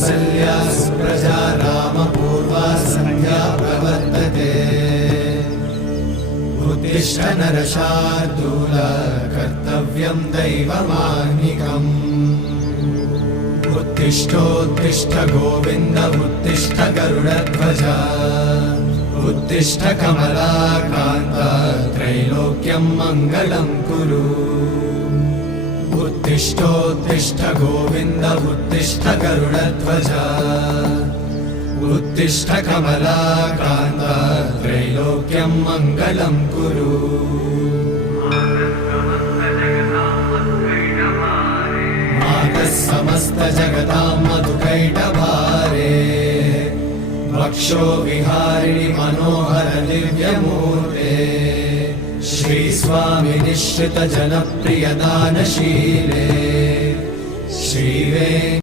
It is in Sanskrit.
कौसल्या सुप्रजा रामपूर्वा सन्ध्या प्रवर्तते उत्तिष्ठ नरशार्दूल कर्तव्यं दैवमाह्निकम् उत्तिष्ठोत्तिष्ठ गोविन्द उत्तिष्ठ गरुडध्वज उत्तिष्ठ कमलाकान्त त्रैलोक्यं मङ्गलं कुरु उत्तिष्ठोत्तिष्ठ गोविन्द उत्तिष्ठ गरुडध्वज उत्तिष्ठ कमलाकान्त त्रैलोक्यं मङ्गलं कुरु मातः समस्त जगतां मधुकैटभारे वक्षो विहारिणि मनोहर दिव्यमूर्ते श्रीस्वामि निश्चित जनप्रिय दानशीले श्रीवे